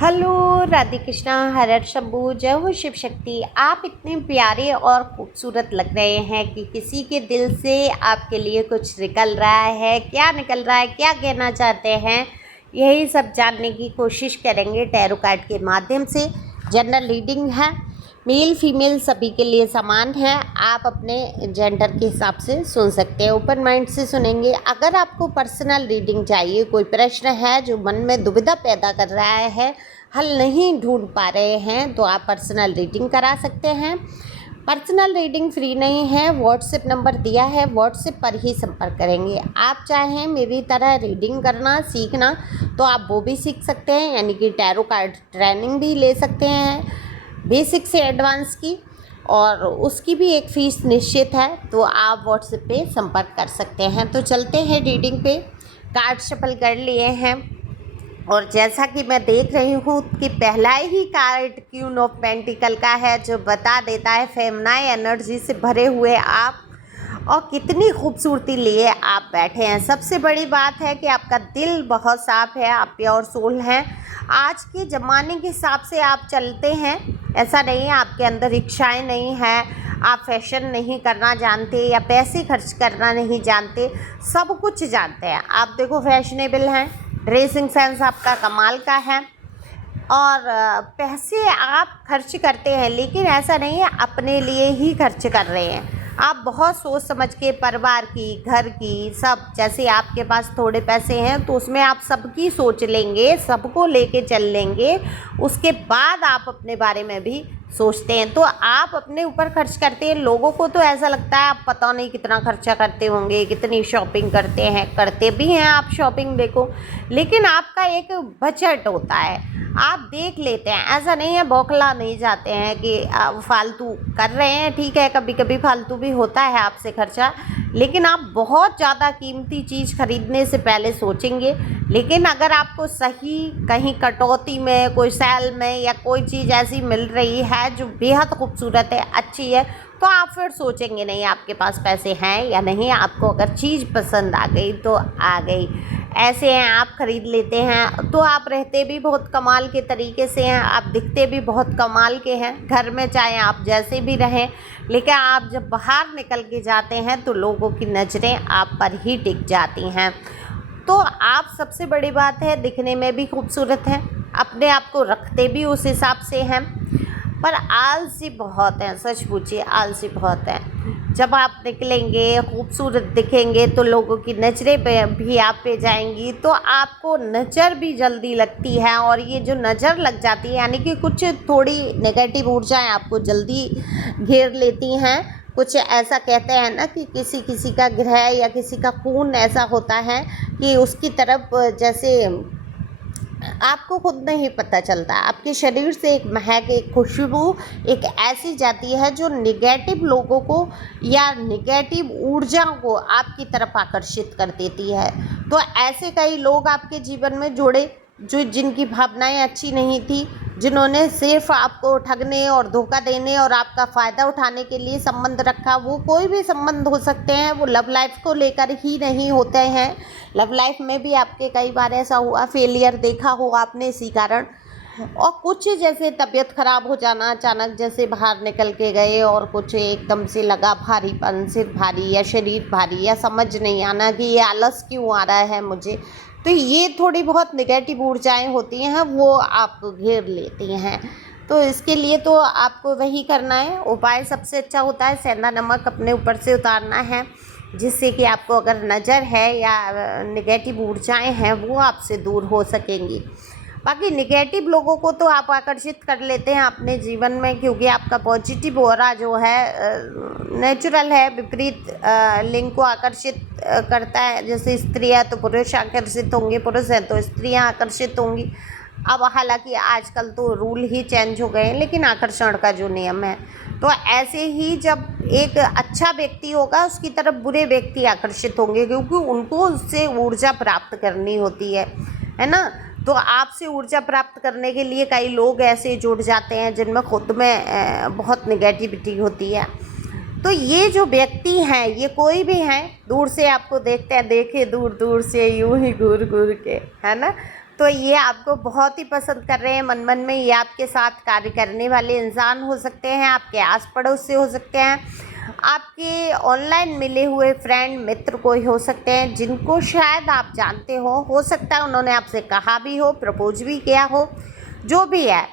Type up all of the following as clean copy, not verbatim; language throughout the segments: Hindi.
हेलो, राधे कृष्णा, हर हर शंभू, जय हो शिव शक्ति। आप इतने प्यारे और खूबसूरत लग रहे हैं कि किसी के दिल से आपके लिए कुछ निकल रहा है। क्या निकल रहा है, क्या कहना चाहते हैं, यही सब जानने की कोशिश करेंगे टैरो कार्ड के माध्यम से। जनरल रीडिंग है, मेल फीमेल सभी के लिए समान है। आप अपने जेंडर के हिसाब से सुन सकते हैं, ओपन माइंड से सुनेंगे। अगर आपको पर्सनल रीडिंग चाहिए, कोई प्रश्न है जो मन में दुविधा पैदा कर रहा है, हल नहीं ढूंढ पा रहे हैं, तो आप पर्सनल रीडिंग करा सकते हैं। पर्सनल रीडिंग फ्री नहीं है, व्हाट्सएप नंबर दिया है, व्हाट्सएप पर ही संपर्क करेंगे। आप चाहें मेरी तरह रीडिंग करना सीखना तो आप वो भी सीख सकते हैं, यानी कि टैरो कार्ड ट्रेनिंग भी ले सकते हैं, बेसिक से एडवांस की, और उसकी भी एक फ़ीस निश्चित है। तो आप व्हाट्सएप पे संपर्क कर सकते हैं। तो चलते हैं रीडिंग पे। कार्ड शफल कर लिए हैं और जैसा कि मैं देख रही हूँ कि पहला ही कार्ड क्वीन ऑफ पेंटिकल का है, जो बता देता है फेमिनाइन एनर्जी से भरे हुए आप और कितनी खूबसूरती लिए आप बैठे हैं। सबसे बड़ी बात है कि आपका दिल बहुत साफ़ है, आप प्योर सोल हैं। आज के ज़माने के हिसाब से आप चलते हैं, ऐसा नहीं है आपके अंदर इच्छाएं नहीं हैं, आप फैशन नहीं करना जानते या पैसे खर्च करना नहीं जानते, सब कुछ जानते हैं। आप देखो फैशनेबल हैं, ड्रेसिंग सेंस आपका कमाल का है और पैसे आप खर्च करते हैं, लेकिन ऐसा नहीं है अपने लिए ही खर्च कर रहे हैं। आप बहुत सोच समझ के परिवार की, घर की, सब, जैसे आपके पास थोड़े पैसे हैं तो उसमें आप सबकी सोच लेंगे, सबको लेके चल लेंगे, उसके बाद आप अपने बारे में भी सोचते हैं। तो आप अपने ऊपर खर्च करते हैं। लोगों को तो ऐसा लगता है आप पता नहीं कितना खर्चा करते होंगे, कितनी शॉपिंग करते हैं, करते भी हैं आप शॉपिंग, देखो, लेकिन आपका एक बजट होता है, आप देख लेते हैं। ऐसा नहीं है बौखला नहीं जाते हैं कि फालतू कर रहे हैं। ठीक है, कभी कभी फालतू भी होता है आपसे खर्चा, लेकिन आप बहुत ज़्यादा कीमती चीज़ खरीदने से पहले सोचेंगे। लेकिन अगर आपको सही कहीं कटौती में, कोई सेल में या कोई चीज़ ऐसी मिल रही है जो बेहद खूबसूरत है, अच्छी है, तो आप फिर सोचेंगे नहीं आपके पास पैसे हैं या नहीं। आपको अगर चीज़ पसंद आ गई तो आ गई, ऐसे हैं आप, खरीद लेते हैं। तो आप रहते भी बहुत कमाल के तरीके से हैं, आप दिखते भी बहुत कमाल के हैं। घर में चाहे आप जैसे भी रहें, लेकिन आप जब बाहर निकल के जाते हैं तो लोगों की नज़रें आप पर ही टिक जाती हैं। तो आप, सबसे बड़ी बात है, दिखने में भी खूबसूरत हैं, अपने आप को रखते भी उस हिसाब से हैं, पर आलसी बहुत हैं। सच पूछिए, आलसी बहुत हैं। जब आप निकलेंगे, खूबसूरत दिखेंगे तो लोगों की नज़रें भी आप पे जाएंगी, तो आपको नज़र भी जल्दी लगती है। और ये जो नज़र लग जाती है, यानी कि कुछ थोड़ी नेगेटिव ऊर्जाएं आपको जल्दी घेर लेती हैं। कुछ ऐसा कहते हैं ना कि किसी किसी का ग्रह या किसी का खून ऐसा होता है कि उसकी तरफ जैसे आपको खुद नहीं पता चलता, आपके शरीर से एक महक, एक खुशबू एक ऐसी जाती है जो निगेटिव लोगों को या निगेटिव ऊर्जा को आपकी तरफ आकर्षित कर देती है। तो ऐसे कई लोग आपके जीवन में जुड़े जो, जिनकी भावनाएं अच्छी नहीं थी, जिन्होंने सिर्फ आपको ठगने और धोखा देने और आपका फ़ायदा उठाने के लिए संबंध रखा। वो कोई भी संबंध हो सकते हैं, वो लव लाइफ को लेकर ही नहीं होते हैं। लव लाइफ में भी आपके कई बार ऐसा हुआ, फेलियर देखा हो आपने इसी कारण। और कुछ जैसे तबीयत ख़राब हो जाना, अचानक जैसे बाहर निकल के गए और कुछ एकदम से लगा भारीपन, सिर भारी या शरीर भारी, या समझ नहीं आना कि ये आलस क्यों आ रहा है मुझे। तो ये थोड़ी बहुत नेगेटिव ऊर्जाएं होती हैं, वो आप घेर लेती हैं। तो इसके लिए तो आपको वही करना है। उपाय सबसे अच्छा होता है सेंधा नमक अपने ऊपर से उतारना है, जिससे कि आपको अगर नज़र है या नेगेटिव ऊर्जाएं हैं वो आपसे दूर हो सकेंगी। बाकी नेगेटिव लोगों को तो आप आकर्षित कर लेते हैं अपने जीवन में, क्योंकि आपका पॉजिटिव ऑरा जो है नेचुरल है, विपरीत लिंग को आकर्षित करता है। जैसे स्त्री है तो पुरुष आकर्षित होंगे, पुरुष है तो स्त्रियां आकर्षित होंगी। अब हालांकि आजकल तो रूल ही चेंज हो गए हैं, लेकिन आकर्षण का जो नियम है, तो ऐसे ही जब एक अच्छा व्यक्ति होगा उसकी तरफ बुरे व्यक्ति आकर्षित होंगे, क्योंकि उनको उससे ऊर्जा प्राप्त करनी होती है ना। तो आपसे ऊर्जा प्राप्त करने के लिए कई लोग ऐसे जुड़ जाते हैं जिनमें खुद में बहुत नेगेटिविटी होती है। तो ये जो व्यक्ति हैं, ये कोई भी हैं, दूर से आपको देखते हैं, देखे दूर दूर से यूं ही घूर घूर के, है ना। तो ये आपको बहुत ही पसंद कर रहे हैं मन मन में। ये आपके साथ कार्य करने वाले इंसान हो सकते हैं, आपके आस पड़ोस से हो सकते हैं, आपके ऑनलाइन मिले हुए फ्रेंड मित्र कोई हो सकते हैं जिनको शायद आप जानते हो सकता है उन्होंने आपसे कहा भी हो, प्रपोज भी किया हो। जो भी है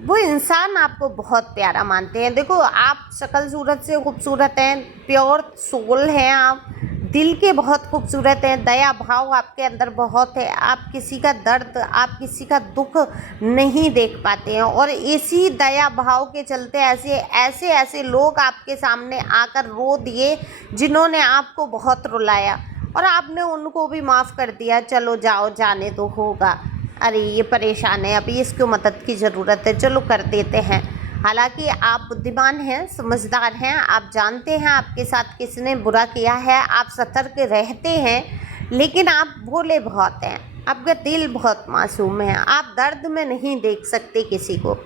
वो इंसान आपको बहुत प्यारा मानते हैं। देखो आप शक्ल सूरत से खूबसूरत हैं, प्योर सोल हैं, आप दिल के बहुत खूबसूरत हैं, दया भाव आपके अंदर बहुत है, आप किसी का दर्द, आप किसी का दुख नहीं देख पाते हैं। और इसी दया भाव के चलते ऐसे ऐसे ऐसे लोग आपके सामने आकर रो दिए जिन्होंने आपको बहुत रुलाया, और आपने उनको भी माफ़ कर दिया, चलो जाओ जाने तो होगा, अरे ये परेशान है अभी इसको मदद की ज़रूरत है, चलो कर देते हैं। हालांकि आप बुद्धिमान हैं, समझदार हैं, आप जानते हैं आपके साथ किसने बुरा किया है, आप सतर्क रहते हैं, लेकिन आप भोले बहुत हैं, आपका दिल बहुत मासूम है, आप दर्द में नहीं देख सकते किसी को।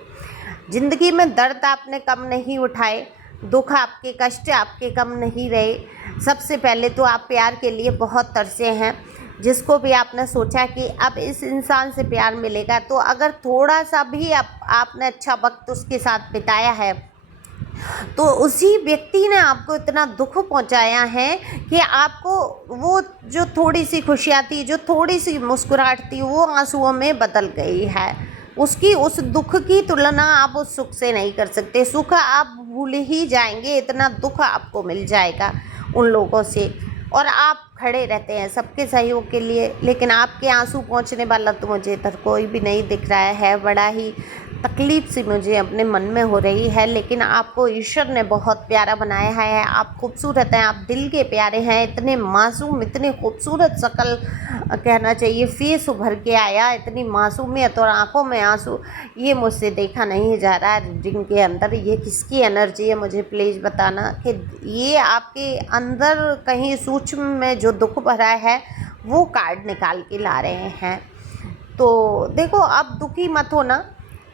ज़िंदगी में दर्द आपने कम नहीं उठाए, दुख आपके, कष्ट आपके कम नहीं रहे। सबसे पहले तो आप प्यार के लिए बहुत तरसे हैं। जिसको भी आपने सोचा कि अब इस इंसान से प्यार मिलेगा, तो अगर थोड़ा सा भी आपने अच्छा वक्त उसके साथ बिताया है, तो उसी व्यक्ति ने आपको इतना दुख पहुंचाया है कि आपको वो जो थोड़ी सी खुशियाँ थी, जो थोड़ी सी मुस्कुराहट थी, वो आंसुओं में बदल गई है। उसकी उस दुख की तुलना आप उस सुख से नहीं कर सकते। सुख आप भूल ही जाएंगे, इतना दुख आपको मिल जाएगा उन लोगों से। और आप खड़े रहते हैं सबके सहयोग के लिए, लेकिन आपके आंसू पहुंचने वाला तो मुझे इधर कोई भी नहीं दिख रहा है। बड़ा ही तकलीफ़ सी मुझे अपने मन में हो रही है, लेकिन आपको ईश्वर ने बहुत प्यारा बनाया है। आप खूबसूरत हैं, आप दिल के प्यारे हैं, इतने मासूम, इतने खूबसूरत शक्ल कहना चाहिए, फेस उभर के आया, इतनी मासूमियत और आंखों में आंसू, ये मुझसे देखा नहीं जा रहा है रीडिंग के अंदर। ये किसकी एनर्जी है मुझे प्लीज़ बताना कि ये आपके अंदर कहीं सूक्ष्म में जो दुख भरा है वो कार्ड निकाल के ला रहे हैं। तो देखो अब दुखी मत होना,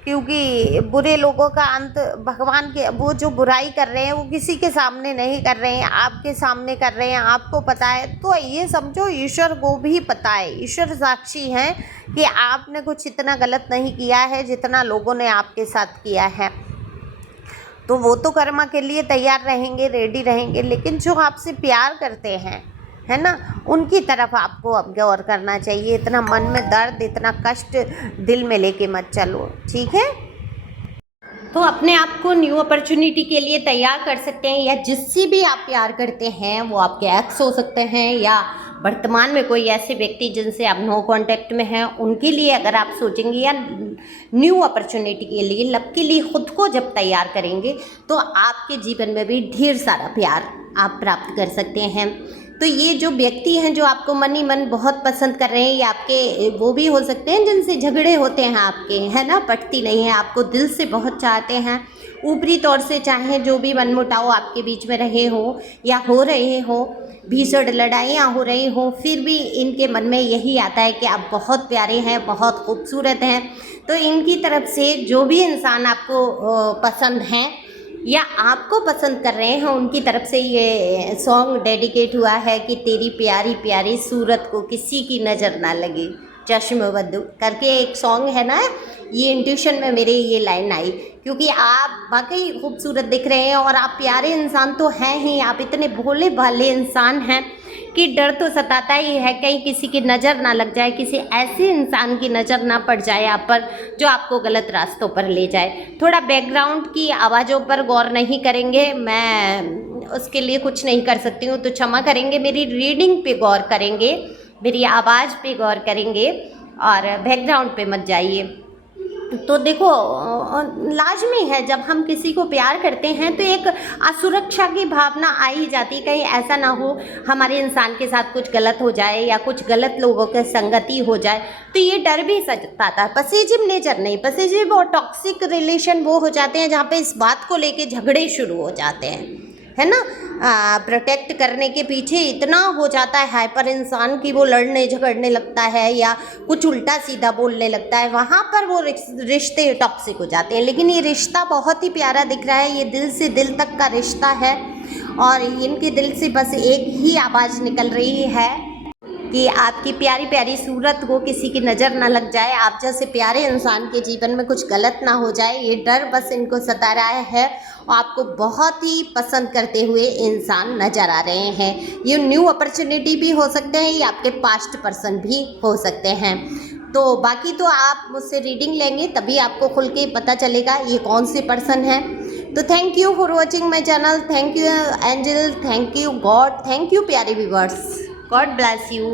क्योंकि बुरे लोगों का अंत भगवान के, वो जो बुराई कर रहे हैं वो किसी के सामने नहीं कर रहे हैं, आपके सामने कर रहे हैं, आपको पता है। तो ये समझो ईश्वर को भी पता है, ईश्वर साक्षी हैं कि आपने कुछ इतना गलत नहीं किया है जितना लोगों ने आपके साथ किया है। तो वो तो कर्मा के लिए तैयार रहेंगे, रेडी रहेंगे, लेकिन जो आपसे प्यार करते हैं, है ना, उनकी तरफ आपको अब गौर करना चाहिए। इतना मन में दर्द, इतना कष्ट दिल में लेके मत चलो, ठीक है। तो अपने आप को न्यू अपॉर्चुनिटी के लिए तैयार कर सकते हैं, या जिससे भी आप प्यार करते हैं वो आपके एक्स हो सकते हैं, या वर्तमान में कोई ऐसे व्यक्ति जिनसे आप नो कांटेक्ट में हैं, उनके लिए अगर आप सोचेंगे, या न्यू अपॉर्चुनिटी के लिए, लव के लिए खुद को जब तैयार करेंगे, तो आपके जीवन में भी ढेर सारा प्यार आप प्राप्त कर सकते हैं। तो ये जो व्यक्ति हैं जो आपको मन ही मन बहुत पसंद कर रहे हैं, या आपके वो भी हो सकते हैं जिनसे झगड़े होते हैं आपके, है ना, पटती नहीं है, आपको दिल से बहुत चाहते हैं, ऊपरी तौर से चाहे जो भी मनमुटाव आपके बीच में रहे हो या हो रहे हो, भीषण लड़ाइयाँ हो रही हो, फिर भी इनके मन में यही आता है कि आप बहुत प्यारे हैं, बहुत खूबसूरत हैं। तो इनकी तरफ से जो भी इंसान आपको पसंद हैं या आपको पसंद कर रहे हैं, उनकी तरफ से ये सॉन्ग डेडिकेट हुआ है कि तेरी प्यारी प्यारी सूरत को किसी की नज़र ना लगे, चश्मबंद करके एक सॉन्ग है ना, ये इंट्यूशन में मेरे ये लाइन आई, क्योंकि आप वाकई खूबसूरत दिख रहे हैं और आप प्यारे इंसान तो हैं ही, आप इतने भोले भाले इंसान हैं कि डर तो सताता ही है कहीं किसी की नज़र ना लग जाए, किसी ऐसे इंसान की नज़र ना पड़ जाए आप पर जो आपको गलत रास्तों पर ले जाए। थोड़ा बैकग्राउंड की आवाज़ों पर गौर नहीं करेंगे, मैं उसके लिए कुछ नहीं कर सकती हूँ, तो क्षमा करेंगे। मेरी रीडिंग पे गौर करेंगे, मेरी आवाज़ पे गौर करेंगे और बैकग्राउंड पे मत जाइए। तो देखो लाजमी है जब हम किसी को प्यार करते हैं तो एक असुरक्षा की भावना आ ही जाती है, कहीं ऐसा ना हो हमारे इंसान के साथ कुछ गलत हो जाए या कुछ गलत लोगों के संगति हो जाए, तो ये डर भी सताता है। पसेसिव नेचर नहीं, पसेसिव और टॉक्सिक रिलेशन वो हो जाते हैं जहाँ पे इस बात को लेके झगड़े शुरू हो जाते हैं, है ना, प्रोटेक्ट करने के पीछे इतना हो जाता है हाइपर इंसान की वो लड़ने झगड़ने लगता है या कुछ उल्टा सीधा बोलने लगता है, वहाँ पर वो रिश्ते टॉक्सिक हो जाते हैं। लेकिन ये रिश्ता बहुत ही प्यारा दिख रहा है, ये दिल से दिल तक का रिश्ता है और इनके दिल से बस एक ही आवाज़ निकल रही है कि आपकी प्यारी प्यारी सूरत को किसी की नज़र ना लग जाए, आप जैसे प्यारे इंसान के जीवन में कुछ गलत ना हो जाए, ये डर बस इनको सता रहा है। और आपको बहुत ही पसंद करते हुए इंसान नज़र आ रहे हैं। ये न्यू अपॉर्चुनिटी भी हो सकते हैं, ये आपके पास्ट पर्सन भी हो सकते हैं। तो बाकी तो आप मुझसे रीडिंग लेंगे तभी आपको खुल के पता चलेगा ये कौन से पर्सन है। तो thank you for watching my channel, thank you angel, thank you God, thank you प्यारे व्यूवर्स, गॉड ब्लेस यू।